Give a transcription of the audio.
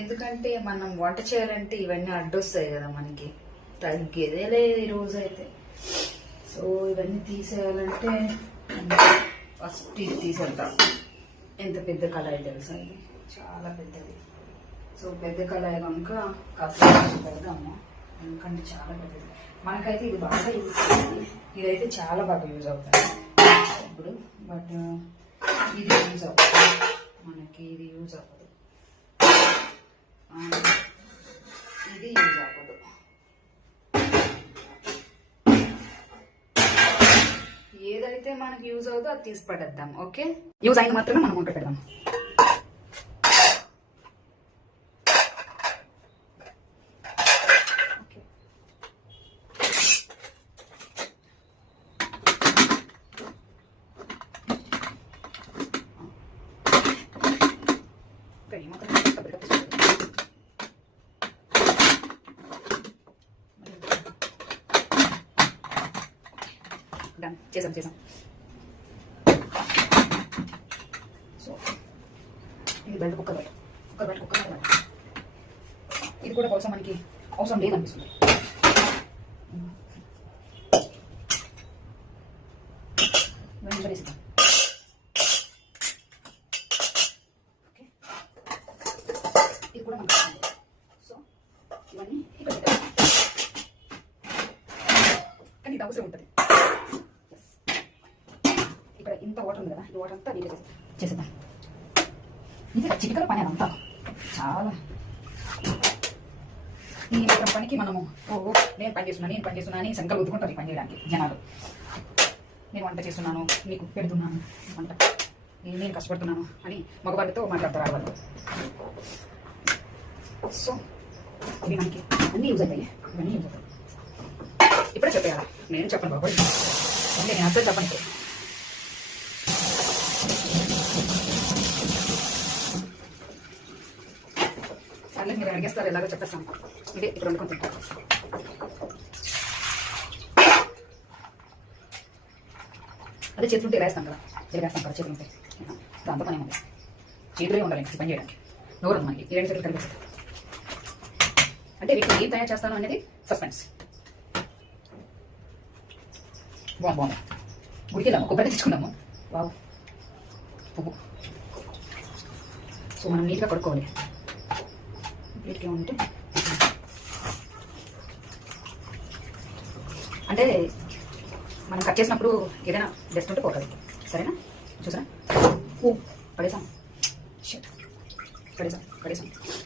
ఎందుకంటే మనం వంట చేయాలంటే ఇవన్నీ అడ్డొస్తాయి కదా మనకి. తగ్గేదేలే ఈ రోజు అయితే. సో ఇవన్నీ తీసేయాలంటే ఫస్ట్ ఇది తీసేద్దాం. ఎంత పెద్ద కళాయి తెలుసా, ఇది చాలా పెద్దది. సో పెద్ద కళాయి కనుక కాస్త పెడదాము, ఎందుకంటే చాలా పెద్దది. మనకైతే ఇది బాగా యూజ్ అవుతుంది, ఇదైతే చాలా బాగా యూజ్ అవుతుంది ఇప్పుడు. బట్ ఇది యూజ్ అవుతుంది మనకి, ఇది యూజ్ అవ్వదు, ఇది యూజ్ అవ్వదు. ఏదైతే మనకి యూజ్ అవుతుందో అది తీసి పడేద్దాం. ఓకే, యూజ్ అయిన మాత్రమే మనం వంట పెడదాం. చేసాం. సో ఇది బెల్ట్ కుక్కర్ బెల్ట్. ఇది కూడా బహుశా మనకి అవసరం లేదనిపిస్తుంది. ఇది కూడా మనకి. సో ఇవన్నీ ఇక్కడ కానీ ఇది అవసరం ఉంటుంది. ఇంత వాటర్ ఉంది కదా, ఈ వాటర్ అంతా నీట్ చేసేద్దాం. ఇది చిటికల పని అదంతా, చాలా ఈ మాత్రం పనికి మనము నేను పని చేస్తున్నా అని సంకల్పం వదుకుంటారు ఈ పని చేయడానికి జనాలు. నేను వంట చేస్తున్నాను, మీకు పెడుతున్నాను వంట, నేను కష్టపడుతున్నాను అని మగవాళ్ళతో మాట్లాడతారు ఆడవాళ్ళు. సో ఇవి మనకి అన్నీ యూజ్ అవుతాయి, ఇవన్నీ యూజ్ అవుతాయి. ఇప్పుడే చెప్పేయాలా, నేను చెప్పను బాబు, నేను అర్థం చెప్పను. మీరు అడిగేస్తారు ఎలాగో చెప్పేస్తాను. ఇదే ఇప్పుడు వండుకొని తింటారు. అదే చేతులుంటే వేస్తాం కదా, చేతులుంటే దాంతో పని ఉంది. చేతులే ఉండాలి పని చేయడానికి, నోరు మనకి ఈ 2 చేతులు కలిపేస్తుంది. అంటే వీటిని ఏం తయారు చేస్తాను అనేది సస్పెన్స్. బాగుంది. గుడికి వెళ్ళాము, కొబ్బరి తెచ్చుకున్నాము. వావ్, పువ్వు. సో మనం నీట్గా కడుక్కోవాలి. వీటికి ఉంటే అంటే మనం కట్ చేసినప్పుడు ఏదైనా డస్ట్ ఉంటే పోతుంది, సరేనా? చూసారా, పడేసాం.